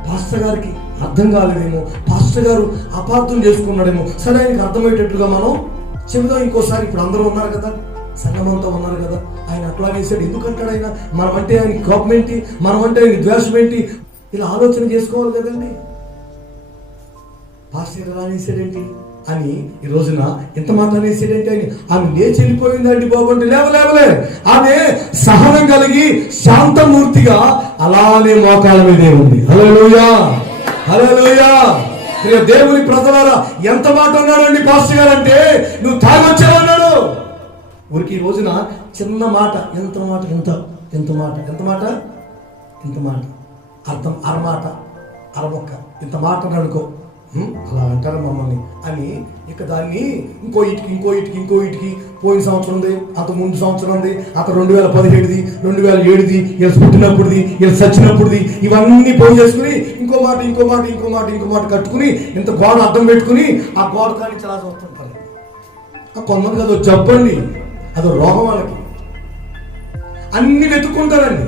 పాస్టర్ గారికి అర్థం కాలేదేమో, పాస్టర్ గారు అపార్థం చేసుకున్నాడేమో, సరే ఆయనకి అర్థమయ్యేటట్లుగా మనం చెబుదాం ఇంకోసారి. ఇప్పుడు అందరూ ఉన్నారు కదా, సంఘమంతా ఉన్నారు కదా, ఆయన అట్లా వేసాడు ఎందుకంటాడు ఆయన? మనం అంటే ఆయన కోపం ఏంటి, మనం అంటే ఆయన ద్వేషం ఏంటి? ఇలా ఆలోచన చేసుకోవాలి కదండి. పాస్టర్ ఎలా అనేసాడేంటి అని ఈ రోజున ఎంత మాట అనేసాడేంటి అని ఆమె లేచి వెళ్ళిపోయిందండి బాబు అంటే, లేవలే. ఆమె సహనం కలిగి శాంతమూర్తిగా అలానే మోకాళ్ళ మీదే ఉంది. హల్లెలూయా, హల్లెలూయా. దేవుని ప్రజలారా, ఎంత మాట అన్నాడండి పాస్టర్ గారు అంటే, నువ్వు తాగొచ్చావన్నాడు. ఊరికి ఈ రోజున చిన్న మాట, ఎంత మాట అర్థం అరమాట, అరమొక్క, ఇంత మాట అనుకో, అలా అంటారు మమ్మల్ని అని. ఇక దాన్ని ఇంకో ఇటుకి పోయిన సంవత్సరం ఉంది, అంత ముందు సంవత్సరం ఉంది, అక్కడ 2017ది, 2007ది, ఇలా పుట్టినప్పుడుది, ఇలా చచ్చినప్పుడుది, ఇవన్నీ పోయి చేసుకుని ఇంకో మాట కట్టుకుని ఇంత గోడ అడ్డం పెట్టుకుని ఆ గోడ కానీ చాలా చూస్తుంటారు. కొంతమందికి అదో జబ్బండి, అదో రోగం. వాళ్ళకి అన్ని వెతుక్కుంటారండి,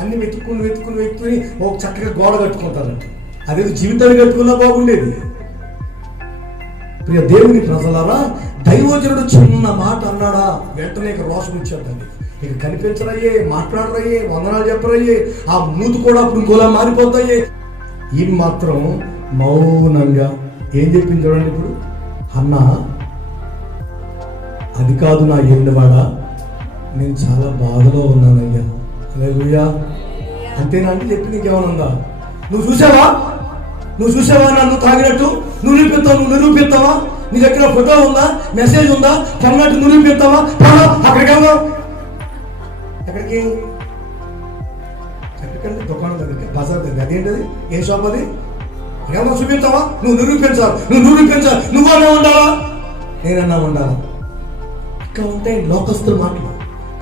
అన్ని వెతుక్కుని ఒక చక్కగా గోడ కట్టుకుంటారండి. అదేదో జీవితాన్ని కట్టుకున్నా బాగుండేది. ప్రియ దేవుని ప్రజలారా, దైవజనుడు చిన్న మాట అన్నాడా, వెంటనే ఇక రోషం వచ్చేద్దండి. ఇక కనిపించరయ్యే, మాట్లాడరయ్యే, వందనాలు చెప్పరయ్యే, ఆ మూతి కూడా అప్పుడు ఇంకోలా మారిపోతాయే. ఈ మాత్రం మౌనంగా ఏం చెప్పింది చూడండి ఇప్పుడు, అన్నా అది కాదు నా ఏలినవాడా, నేను చాలా బాధలో ఉన్నానయ్యా. హల్లెలూయా. అంతేనా అంటే చెప్పింది, ఇంకేమైనా ఉందా? నువ్వు చూసావా నన్ను తాగినట్టు? నువ్వు నిరూపిస్తావా? నీ దగ్గర ఫోటో ఉందా, మెసేజ్ ఉందా, కొన్నట్టు నిరూపిస్తావా? అక్కడికి వెళ్దాం. ఎక్కడికంటే దుకాణం దగ్గరికి, బజార్ దగ్గర. అదేంటది? ఏ షాప్ అది? ఏమన్నా చూపిస్తావా? నువ్వు నిరూపించాలి. నువ్వన్నా ఉండాలా, నేనన్నా ఉండాలా? ఇక్కడ ఉంటాయి లోకస్తుల మాటలు.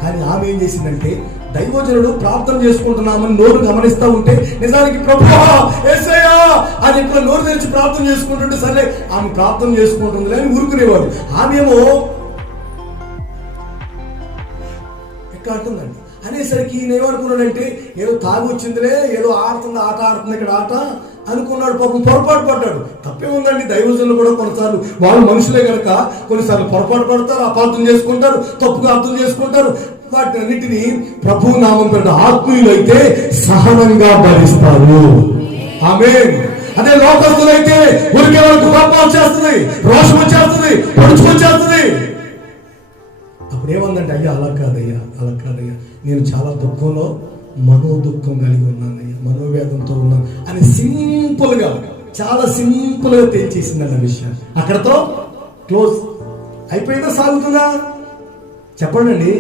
కానీ ఆమె ఏం చేసిందంటే, దైవజనుడు ప్రార్థన చేసుకుంటున్నామని నోరు గమనిస్తూ ఉంటే నిజానికి ప్రభువా యేసయ్యా అని ఇప్పుడు నోరు తెరిచి ప్రార్థన చేసుకుంటుంటే సరే ఆమె ప్రార్థన చేసుకుంటుంది అని ఊరుకునేవాడు. ఆమెమో ఎక్కడ అంటుందండి అనేసరికి ఈయన ఏమనుకున్నాడంటే, ఏదో తాగి వచ్చిందిలే, ఏదో ఆడుతుంది, ఆట ఆడుతుంది ఇక్కడ ఆట అనుకున్నాడు. పాపం పొరపాటు పడ్డాడు. తప్పే ఉందండి, దైవజనులు కూడా కొన్నిసార్లు వాళ్ళు మనుషులే కనుక కొన్నిసార్లు పొరపాటు పడతారు, అపార్థం చేసుకుంటారు, తప్పుగా అర్థం చేసుకుంటారు. వాటి అన్నిటినీ ప్రభు నామం పేరిట ఆత్మీయులైతే సహనంగా భరిస్తారు. ఆమేన్. అదే లోకస్తులైతే ఉరికి వరకు కోపం వచ్చేస్తుంది, రోషం వచ్చేస్తుంది, పొడుచుకొచ్చేస్తుంది. అప్పుడు ఏమందంటే, అయ్యా అలా కాదయ్యా, నేను చాలా దుఃఖంలో మనోదుఖం కలిగి ఉన్నానయ్యా, మనోవేదంతో ఉన్నాను అని చాలా సింపుల్ గా తేల్చేసింది అన్న విషయం. అక్కడతో క్లోజ్ అయిపోయిందా, సాగుతుందా? చెప్పండి.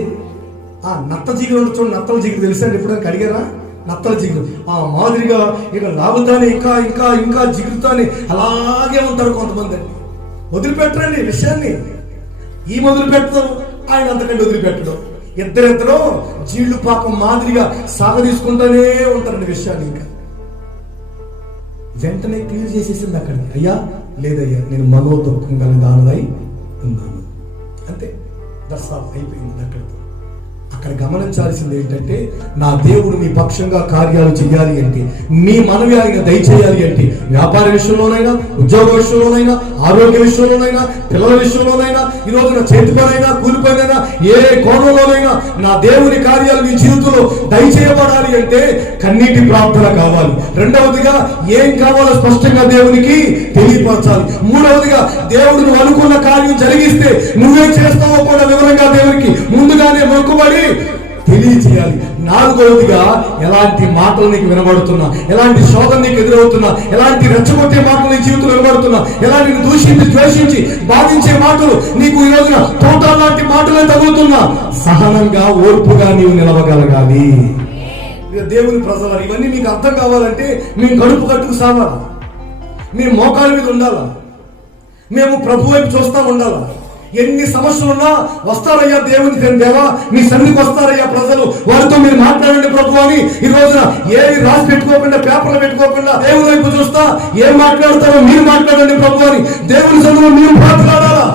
నత్త జిగురు ఉంటుంది చూడండి, నత్తల జిగురు తెలుసా అండి? ఎప్పుడైనా కడిగారా? నత్తల జిగురు ఆ మాదిరిగా ఇక లాగుతానే ఇంకా జిగురుతానే అలాగే ఉంటారు కొంతమంది అండి. వదిలిపెట్టరండి విషయాన్ని. ఈ వదిలిపెట్టడం, ఆయన అంతకంటే వదిలిపెట్టడం. ఇద్దరు జీళ్ళు పాకం మాదిరిగా సాగదీసుకుంటూనే ఉంటారండి విషయాన్ని. ఇంకా వెంటనే క్లియర్ చేసేసింది అక్కడికి. అయ్యా లేదయ్యా, నేను మనోదుఖం కలిగి దానదై ఉన్నాను, అంతే. దర్శనం అయిపోయింది. అక్కడ గమనించాల్సింది ఏంటంటే, నా దేవుడు మీ పక్షంగా కార్యాలు చేయాలి అంటే, మీ మనవి ఆయన దయచేయాలి అంటే, వ్యాపార విషయంలోనైనా, ఉద్యోగ విషయంలోనైనా, ఆరోగ్య విషయంలోనైనా, పిల్లల విషయంలోనైనా, ఈ రోజు నా చేతి పనైనా, కూలి పనైనా, ఏ కోణంలోనైనా నా దేవుని కార్యాలు మీ జీవితంలో దయచేయబడాలి అంటే కన్నీటి ప్రార్థన కావాలి. రెండవదిగా ఏం కావాలో స్పష్టంగా దేవునికి తెలియపరచాలి. మూడవదిగా దేవుడు నువ్వు అనుకున్న కార్యం జరిగిస్తే నువ్వేం చేస్తావో కూడా వివరంగా దేవునికి ముందుగానే మొక్కుబడి తెలియచేయాలి. నాలుగవదిగా ఎలాంటి మాటలు నీకు వినబడుతున్నా, ఎలాంటి శోధన నీకు ఎదురవుతున్నా, ఎలాంటి రెచ్చగొట్టే మాటలు నీ జీవితంలో వినబడుతున్నా, ఎలాంటి దూషించి ద్వేషించి బాధించే మాటలు నీకు ఈ రోజున తోట లాంటి మాటలే తగులుతున్నా, సహనంగా ఓర్పుగా నీవు నిలవగలగాలి. దేవుని ప్రజలు, ఇవన్నీ మీకు అర్థం కావాలంటే మేము కడుపు కట్టుకు సాగాలి, మేము మోకాల మీద ఉండాలా, మేము ప్రభు వైపు చూస్తా ఉండాలా. ఎన్ని సమస్యలున్నా వస్తారయ్యా దేవుని దేవా మీ సన్నిధికి వస్తారయ్యా ప్రజలు, వారితో మీరు మాట్లాడండి ప్రభు అని ఈ రోజున ఏవి రాసి పెట్టుకోకుండా, పేపర్లు పెట్టుకోకుండా దేవుని వైపు చూస్తా ఏం మాట్లాడతారో మీరు మాట్లాడండి ప్రభు అని దేవుని సన్నిధిలో మీరు మాట్లాడాలా.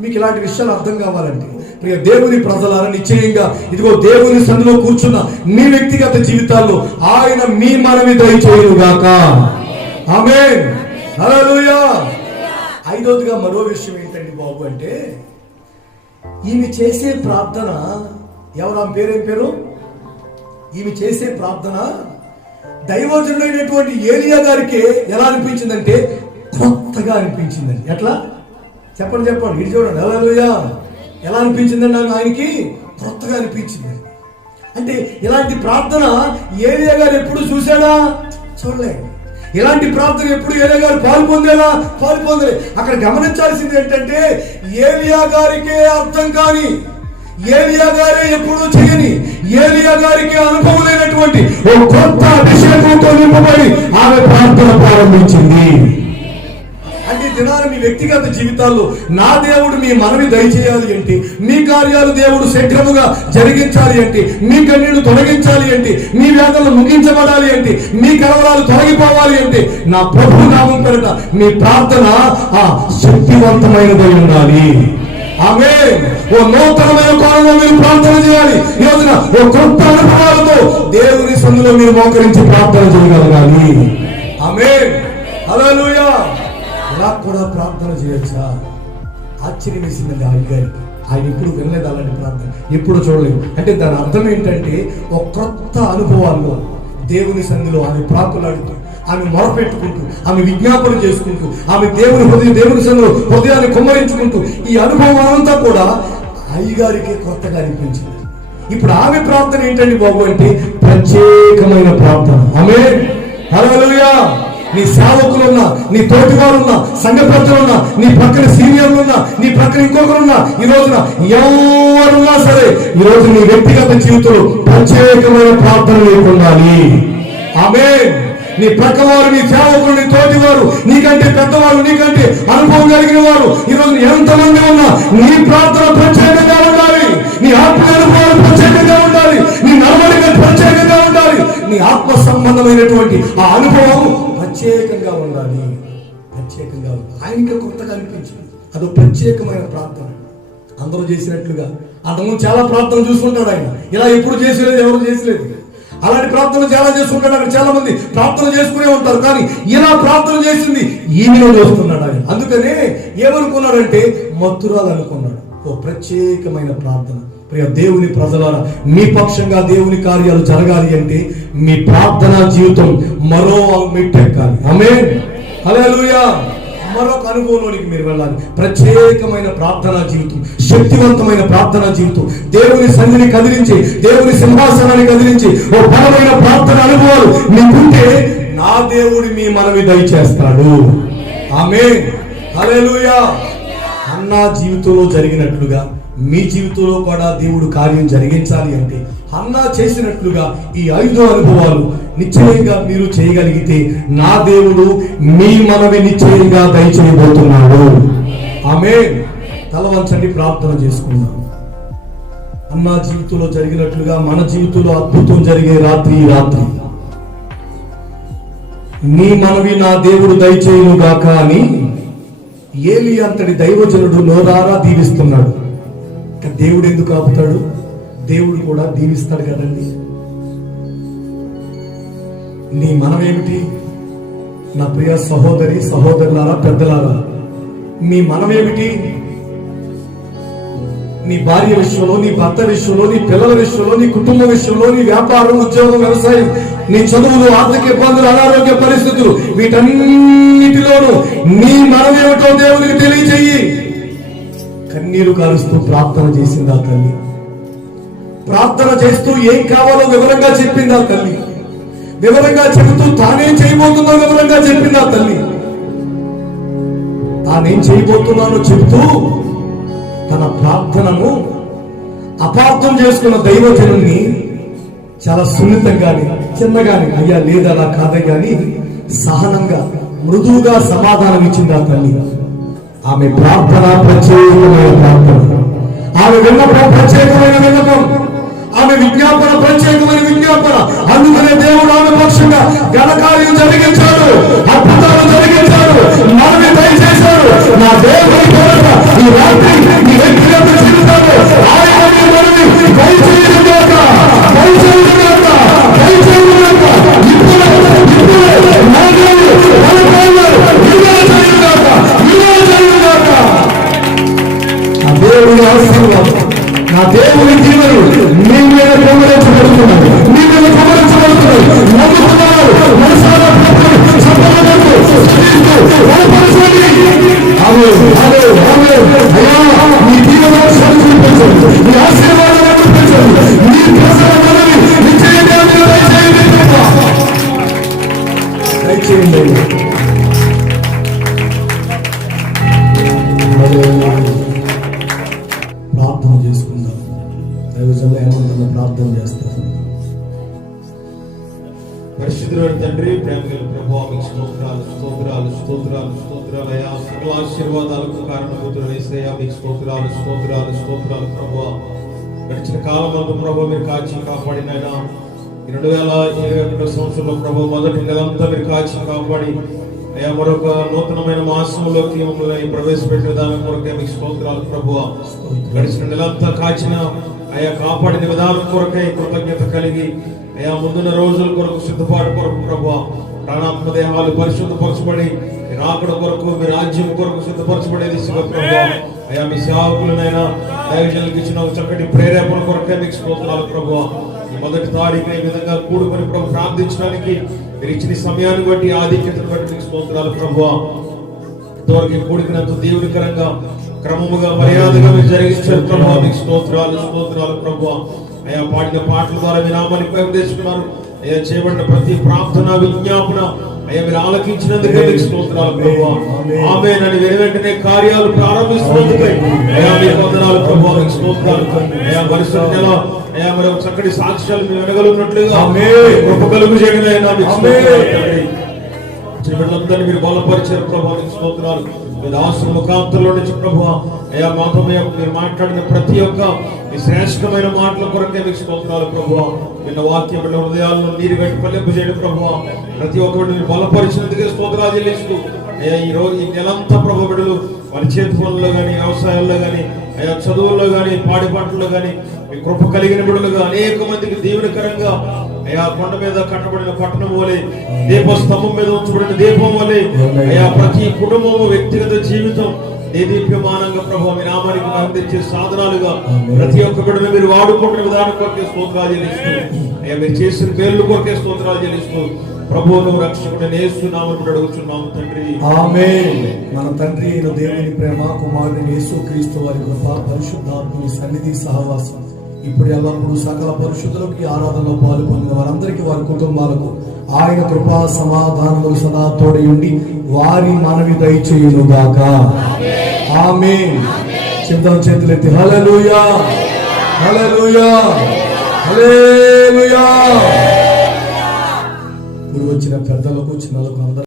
మీకు ఇలాంటి విషయాలు అర్థం కావాలంటే ప్రియ దేవుని ప్రజలారా, నిశ్చయంగా ఇదిగో దేవుని సన్నిధిలో కూర్చున్న మీ వ్యక్తిగత జీవితాల్లో ఆయన మీ మనవి దయచేయుగాక. ఆమేన్. హల్లెలూయా. ఐదవదిగా మరో విషయం ఏంటండి బాబు అంటే, ఈమె చేసే ప్రార్థన, ఎవరు ఆమె పేరేం పేరు? ఈమె చేసే ప్రార్థన దైవజనుడైనటువంటి ఏలియా గారికి ఎలా అనిపించిందంటే కొత్తగా అనిపించిందండి. ఎట్లా చెప్పండి ఇది చూడండి. హల్లెలూయా. ఎలా అనిపించిందండి ఆయనకి? కొత్తగా అనిపించింది. అంటే ఇలాంటి ప్రార్థన ఏలియా గారు ఎప్పుడు చూశాడా? చూడలేదు. ఇలాంటి ప్రార్థన ఎప్పుడు ఏలియా గారు పాల్పొందలే. అక్కడ గమనించాల్సింది ఏంటంటే, ఏలియా గారికే అర్థం కాని, ఏలియా గారే ఎప్పుడు చేయని, ఏలియా గారికి అనుభవం లేనటువంటి ఓ కొత్త అభిషేకంతో నింపబడి ఆమె ప్రార్థన ప్రారంభించింది. అంటే దినాన మీ వ్యక్తిగత జీవితాల్లో నా దేవుడు మీ మనవి దయచేయాలి అంటే, మీ కార్యాలు దేవుడు శీఘ్రముగా జరిగించాలి అంటే, మీ కన్నీళ్లు తొలగించాలి అంటే, మీ వేదనలు ముగించబడాలి అంటే, మీ కలవరాలు తొలగిపోవాలి అంటే, నా ప్రభు నామం పేరిట మీ ప్రార్థన శక్తివంతమైనదై ఉండాలి. ఆమేన్. ఓ నూతనమైన కోణంలో మీరు ప్రార్థన చేయాలి. ఈ రోజున ఓ కొత్త అనుభవాలతో దేవుని సన్నిధిలో మీరు మోకరించి ప్రార్థన చేయగలగాలి. ఆమేన్. హల్లెలూయా. ఇలా కూడా ప్రార్థన చేయొచ్చా? ఆశ్చర్యం వేసిందండి ఆయన ఎప్పుడు వినలేదు అలాంటి ప్రార్థన, ఎప్పుడు చూడలేదు. అంటే దాని అర్థం ఏంటంటే, ఒక కొత్త అనుభవాల్లో దేవుని సన్నిధిలో ఆయన ప్రాకులాడుతూ ఆమె మొరపెట్టుకుంటూ, ఆమె విజ్ఞాపన చేసుకుంటూ, ఆమె దేవుని సంఘంలో హృదయాన్ని కుమ్మరించుకుంటూ, ఈ అనుభవం అంతా కూడా అయ్యగారికి కొత్తగా అనిపించింది. ఇప్పుడు ఆమె ప్రార్థన ఏంటండి బాబు అంటే ప్రత్యేకమైన ప్రార్థన. ఆమేన్, హల్లెలూయా. నీ సేవకులున్నా, నీ తోటివారున్నా, సంఘ పెద్దలున్నా, నీ పక్కన సీనియర్లున్నా, నీ పక్కన ఇంకొకరున్నా, ఈ రోజున ఎవరున్నా సరే, ఈ రోజు నీ వ్యక్తిగత జీవితంలో ప్రత్యేకమైన ప్రార్థన నీకు ఉండాలి. ఆమేన్. నీ పక్కవారు, నీ సేవకులు, నీ తోటివారు, నీకంటే పెద్దవారు, నీకంటే అనుభవం కలిగిన వారు ఈరోజు ఎంతమంది ఉన్నా నీ ప్రార్థన ప్రత్యేకంగా ఉండాలి. నీ ఆత్మ అనుభవాలు ప్రత్యేకంగా ఉండాలి. నీ నడవడిక ప్రత్యేకంగా ఉండాలి. నీ ఆత్మ సంబంధమైనటువంటి ఆ అనుభవం ప్రత్యేకంగా ఉండాలి. ప్రత్యేకంగా ఆయనకి కొత్తగా అనిపించింది. అదో ప్రత్యేకమైన ప్రార్థన. అందరూ చేసినట్లుగా అంతకుముందు చాలా ప్రార్థన చూసుకుంటాడు ఆయన. ఇలా ఎప్పుడు చేసేది ఎవరు చేసలేదు. అలాంటి ప్రార్థనలు చాలా చేసుకుంటాడు. అక్కడ చాలా మంది ప్రార్థన చేసుకునే ఉంటారు, కానీ ఇలా ప్రార్థన చేసింది ఈమెను చూస్తున్నాడు ఆయన. అందుకనే ఏమనుకున్నాడంటే మత్తురాలు అనుకున్నాడు. ఓ ప్రత్యేకమైన ప్రార్థన. ప్రియ దేవుని ప్రజలారా, మీ పక్షంగా దేవుని కార్యాలు జరగాలి అంటే మీ ప్రార్థనా జీవితం మరో మెట్టెక్కాలి. ఆమేన్, హల్లెలూయా. మరొక అనుభవంలోనికి మీరు వెళ్ళాలి. ప్రత్యేకమైన ప్రార్థనా జీవితం, శక్తివంతమైన ప్రార్థనా జీవితం, దేవుని సన్నిధిని కదిలించి, దేవుని సింహాసనాన్ని కదిలించి ఓ బలమైన ప్రార్థన అనుభవాలు మీకుంటే నా దేవుడు మీ మనవి దయచేస్తాడు. ఆమేన్, హల్లెలూయా. హన్నా జీవితంలో జరిగినట్లుగా మీ జీవితంలో కూడా దేవుడు కార్యం జరిగించాలి అంటే హన్నా చేసినట్లుగా ఈ 5 అనుభవాలు నిశ్చయంగా మీరు చేయగలిగితే నా దేవుడు మీ మనవి నిశ్చయంగా దయచేయబోతున్నాడు. ఆమేన్. తల వంచండి, ప్రార్థన చేసుకుందాం. హన్నా జీవితంలో జరిగినట్లుగా మన జీవితంలో అద్భుతం జరిగే రాత్రి ఈ రాత్రి నీ మనవి నా దేవుడు దయచేయుగాక అని ఏలీ అంతటి దైవజనుడు నోరారా దీవిస్తున్నాడు. దేవుడు ఎందుకు ఆపుతాడు? దేవుడు కూడా దీవిస్తాడు కదండి. నీ మనమేమిటి నా ప్రియ సహోదరి సహోదరులారా, పెద్దలారా? మీ మనమేమిటి? నీ భార్య విషయంలో, నీ భర్త విషయంలో, నీ పిల్లల విషయంలో, నీ కుటుంబ విషయంలో, నీ వ్యాపారం, ఉద్యోగం, వ్యవసాయం, నీ చదువులు, ఆర్థిక ఇబ్బందులు, అనారోగ్య పరిస్థితులు, వీటన్నిటిలోనూ నీ మనమేమిటో దేవునికి తెలియజేయి. కన్నీరు కారుస్తూ ప్రార్థన చేసింది ఆ తల్లి. ప్రార్థన చేస్తూ ఏం కావాలో వివరంగా చెప్పింది ఆ తల్లి. వివరంగా చెబుతూ తానేం చేయబోతుందో వివరంగా చెప్పింది ఆ తల్లి. తానేం చేయబోతున్నానో చెబుతూ తన ప్రార్థనను అపార్థం చేసుకున్న దైవజనుణ్ణి చాలా సున్నితంగాని, చిన్నగాని, అయ్యా లేదా అలా కాదయ్యాని సహనంగా, మృదువుగా సమాధానం ఇచ్చింది ఆ తల్లి. ఆమె ప్రార్థన ప్రత్యేకమైన ప్రార్థన, ఆమె విన్నపం ప్రత్యేకమైన విన్నపం, ఆమె విజ్ఞాపన ప్రత్యేకమైన విజ్ఞాపన. అందుకనే దేవుడు ఆమె పక్షంగా ఘనకార్యం జరిగించాడు, అద్భుతాలు జరిగించాడు, మనవి దయచేశాడు. నా దేవుని కొరకు ఈ రాత్రి ఈ వ్యక్తిగత జీవితంలో ఆయన మనవి దయచేయుగాక, దయచేయుగాక, దయచేయుగాక. ఇప్పుడే నా దేవుడు మన ప్రేమను విడుదల చేయుగాక, విడుదల చేయుగాక. నా దేవుని ఆశీర్వాదం, నా దేవుని జీవనం మీ మీద కుమ్మరించబడుతున్నది, మీ మీద కుమ్మరించబడుతున్నది. నమ్ముతున్నారు, మనసారా ప్రభువును సంపదలకు స్తుతిస్తూ బలపరచండి. అయ్యా, మీ దీవెనలను చూపించండి, మీ ఆశీర్వాదాలను చూపించండి, మీ ప్రజల మనవి నిశ్చయంగా మీరు దయచేయండి. ప్రార్థన చేసుకుందాం. దైవజనులు ఏమంటున్నా ప్రార్థన చేస్తారు. పరిశుద్ధుడైన తండ్రి, ప్రేమగల ప్రభువా, మీకు స్తోత్రాలు, స్తోత్రాలు, స్తోత్రాలు, స్తోత్రాలు అయ్యా. సకల ఆశీర్వాదాలకు కారణభూతులు యేసయ్యా, మీకు స్తోత్రాలు, స్తోత్రాలు, స్తోత్రాలు ప్రభువా. గడిచిన కాలం అంతా ప్రభువా మీరు కాచి కాపాడినైనా 2021 సంవత్సరంలో ప్రభు మొదటి నెలంతా మీరు కాచి కాపాడి అయ్యా మరొక నూతనమైన మాసంలోకి మమ్మల్ని ప్రవేశపెట్టిన దాని కొరకే మీకు స్తోత్రాలు ప్రభువా. గడిచిన నెలంతా కాచిన అయ్యా కాపాడిన విధానం కొరకే కృతజ్ఞత కలిగి అయ్యా ముందున్న రోజుల కొరకు సిద్ధపాటు కొరకు ప్రభువా, ప్రాణాత్మ దేహాలు పరిశుద్ధపరచబడి మీ రాకడ కొరకు, మీ రాజ్యం కొరకు సిద్ధపరచబడే దిశగా ప్రభువా అయ్యా మీ సేవకులనైనా దైవజనులకు ఇచ్చిన చక్కటి ప్రేరేపణ కొరకే మీకు స్తోత్రాలు ప్రభువా. ఈ మొదటి తారీఖున ఈ విధంగా కూడుకొని ప్రభు ప్రార్థించడానికి మీరు ఇచ్చిన సమయాన్ని బట్టి ఆధిక్యతను బట్టి మీకు స్తోత్రాలు ప్రభువా. ఇంతవరకు కూడికినంత దేవునికరంగా క్రమముగా మర్యాదగా మీరు జరిగించారు ప్రభువా. మీకు స్తోత్రాలు ప్రభువా. అయ్యా పాడిన పాటల ద్వారా మీ నామానికి మహిమ తెచ్చుకున్నారు. అయ్యా చేయబడిన ప్రతి ప్రార్థన విజ్ఞాపన అయ్యా మీరు ఆలకించినందుకే మీకు స్తోత్రాలు ప్రభువా. ఆమేన్ అని వెంటనే కార్యాలు ప్రారంభిస్తున్నందుకే అయ్యా మీకు వందనాలు ప్రభువా. మీకు స్తోత్రాలు అయ్యా. మరుసటి నెల అయ్యా మరి చక్కటి సాక్ష్యాలు మీరు వినగలుగున్నట్లుగా కృప కలుగు చేయడం అయినా మీకు స్తోత్రాలు తండ్రి. బిడ్డలందరినీ మీరు బలపరిచారు ప్రభువా. మీకు స్తోత్రాలు. మీ దాసుల ముఖాంతరంలో నుంచి ప్రభువా అయ్యా మాతో మీరు మాట్లాడిన ప్రతి ఒక్క ఈ శ్రేష్టమైన మాటల కొరకే మీకు స్తోత్రాలు ప్రభువా. నిన్న వాక్యం బిడ్డ హృదయాలను నీరు గట్టి పల్లెంపు చేయడం ప్రభువా. ప్రతి ఒక్కరిని మీరు బలపరిచినందుకే స్తోత్రాలు చెల్లిస్తూ అయ్యా ఈ రోజు ఈ నెలంతా ప్రభు బిడ్డలు వారి చేతి పనుల్లో కానీ వ్యవసాయాల్లో కానీ అయ్యా చదువుల్లో కానీ పాడి పంటల్లో కానీ మీ కృప కలిగిన బిడ్డలుగా అనేక మందికి దీవెనకరంగా అయ్యా కొండ మీద కట్టబడిన పట్టణం వలె దీపస్తంభం మీద ఉంచబడిన దీపం వలె అయ్యా ప్రతి కుటుంబము వ్యక్తిగత జీవితం దేదీప్యమానంగా ప్రభు మీ నామానికి మహిమ తెచ్చే సాధనాలుగా ప్రతి ఒక్క బిడ్డను మీరు వాడుకుంటున్న విధానం కొరకే స్తోత్రాలు చెల్లిస్తూ అయ్యా మీరు చేసిన పేర్లు కొరకే స్తోత్రాలు చెల్లిస్తూ ప్రభువును రక్షకుడు యేసు నామమున అడుగుచున్నాము తండ్రి. ఆమేన్. మన తండ్రి అయిన దేవుని ప్రేమ, కుమారుని యేసుక్రీస్తు వారి కృప, పరిశుద్ధాత్మని సన్నిధి సహవాసం ఇప్పుడు ఎల్లప్పుడూ సకల పరిశుద్ధులకి ఆరాధనలో పాలు పొందిన వారందరికీ వారి కుటుంబాలకు ఆయన కృపా సమాధానములు సదా తోడై ఉండి వారి మనవి దయచేయునుగాక. ఆమేన్. చెప్దాం చేతులెత్తి హల్లెలూయా హల్లెలూయా హల్లెలూయా. ఇప్పుడు వచ్చిన పెద్దలకు చిన్నలకు అందరూ